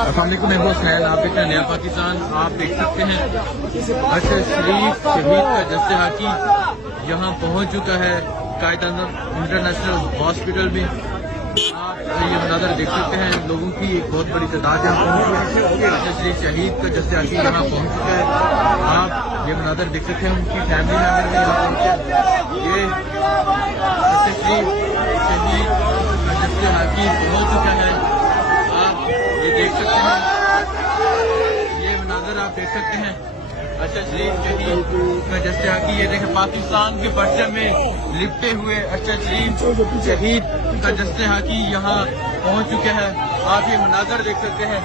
अस्सलामुअलैकुम, मैं हुसैन, आप देख रहे हैं नया पाकिस्तान। आप देख सकते हैं अरशद शरीफ शहीद का जस्ते हाकी यहाँ पहुँच चुका है कायदा इंटरनेशनल हॉस्पिटल में। आप ये मनाज़र देख सकते हैं, लोगों की एक बहुत बड़ी तादाद यहाँ पहुँची है। अरशद शरीफ शहीद का जस्ते हाकी यहाँ पहुँच चुका है। आप ये मनाज़र देख सकते हैं, उनकी फैमिली मेंबर भी यहाँ पहुँचे। ये अरशद शरीफ शहीद का जस्ते हाकी पहुँच चुका है। ये देख सकते हैं, ये मनाज़र आप देख सकते हैं अरशद शरीफ शहीद का जस्ते हाकी। ये देखें, पाकिस्तान के परचम में लिपटे हुए अरशद शरीफ शहीद का जस्ते हाकी यहाँ पहुँच चुके हैं। आप ये मनाज़र देख सकते हैं,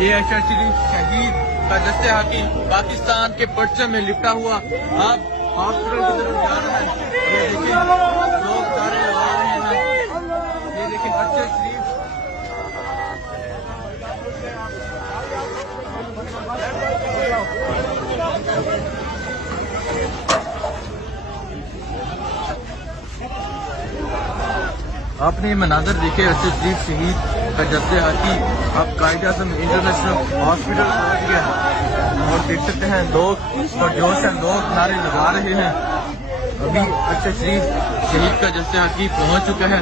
ये अरशद शरीफ शहीद का जस्ते हाकी पाकिस्तान के परचम में लिपटा हुआ आप हॉस्पिटल की तरफ जा रहे हैं। ये देखें, लोग नारे लगा रहे हैं। ये देखें, अरशद शरीफ आपने ये मनाज़र देखे अरशद शरीफ शहीद का जस्ते हाकी अब कायदा-ए-आज़म इंटरनेशनल हॉस्पिटल पहुंच गया और देख सकते हैं लोग जोश है, लोग नारे लगा रहे हैं। अभी अरशद शरीफ शहीद का जस्ते हाकी पहुंच चुका है।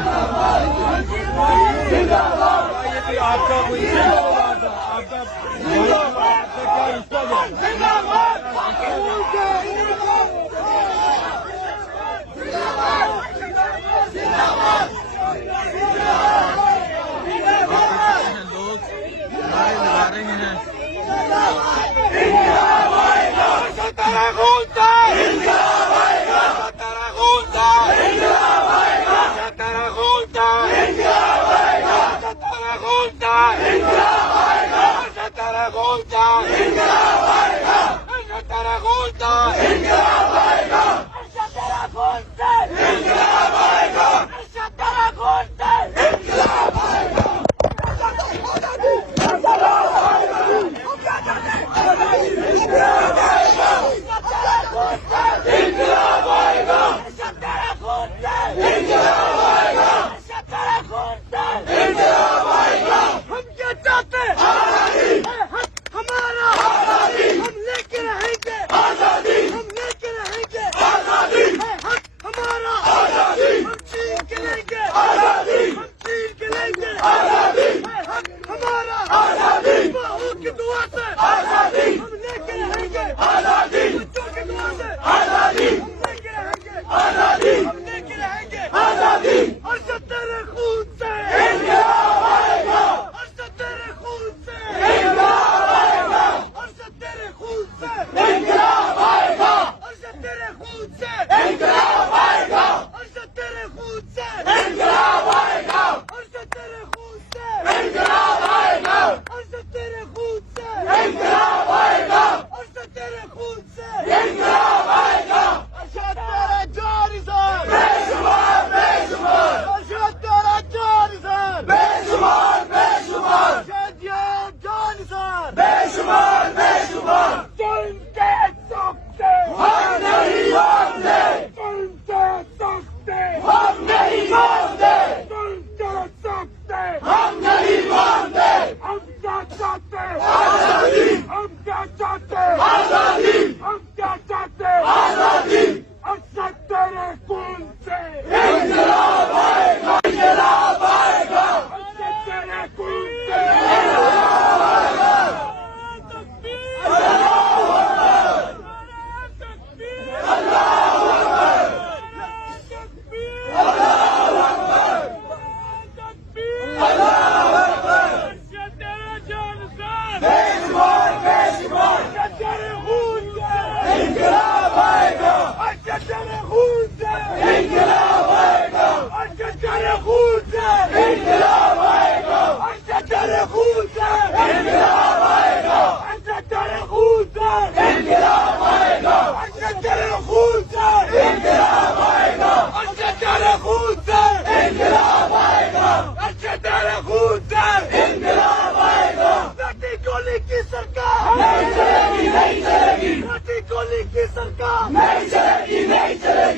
तेरे खून से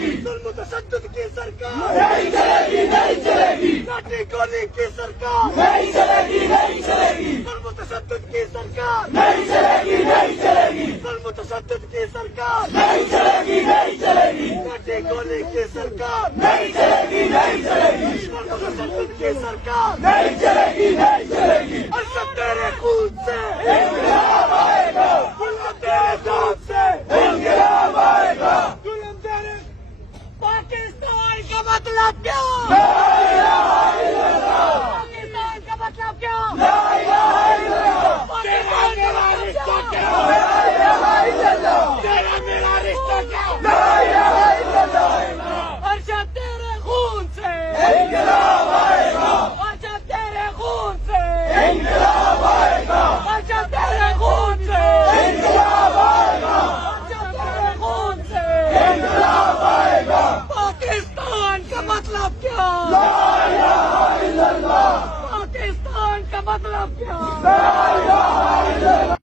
जुल्म तशद्दुद की सरकार नहीं चलेगी, नहीं चलेगी। लाठी गोली की सरकार नहीं चलेगी, नहीं चलेगी। जुल्म तशद्दुद की सरकार नहीं चलेगी, नहीं चलेगी। जुल्म तशद्दुद की सरकार नहीं चलेगी, नहीं चलेगी। लाठी गोली की सरकार नहीं चलेगी, नहीं चलेगी। जुल्म तशद्दुद की सरकार नहीं चलेगी, नहीं चलेगी। अरशद तेरे खून से इंक़िलाब आएगा, जुल्म तेरे खून से इंक़िलाब आएगा। जुल्म तेरे पाकिस्तान का मतलब क्या? पाकिस्तान का मतलब क्या? पाकिस्तान का रिश्ता क्या? तेरा मेरा रिश्ता क्या? अरशद तेरे खून से इंक़िलाब आएगा, अरशद तेरे खून से इंक़िलाब आएगा, अरशद तेरे खून से इंक़िलाब आएगा, अरशद तेरे खून से इंक़िलाब आएगा। पाकिस्तान का मतलब क्या? ला इलाहा इल्लल्लाह। पाकिस्तान का मतलब क्या? ला इलाहा इल्लल्लाह।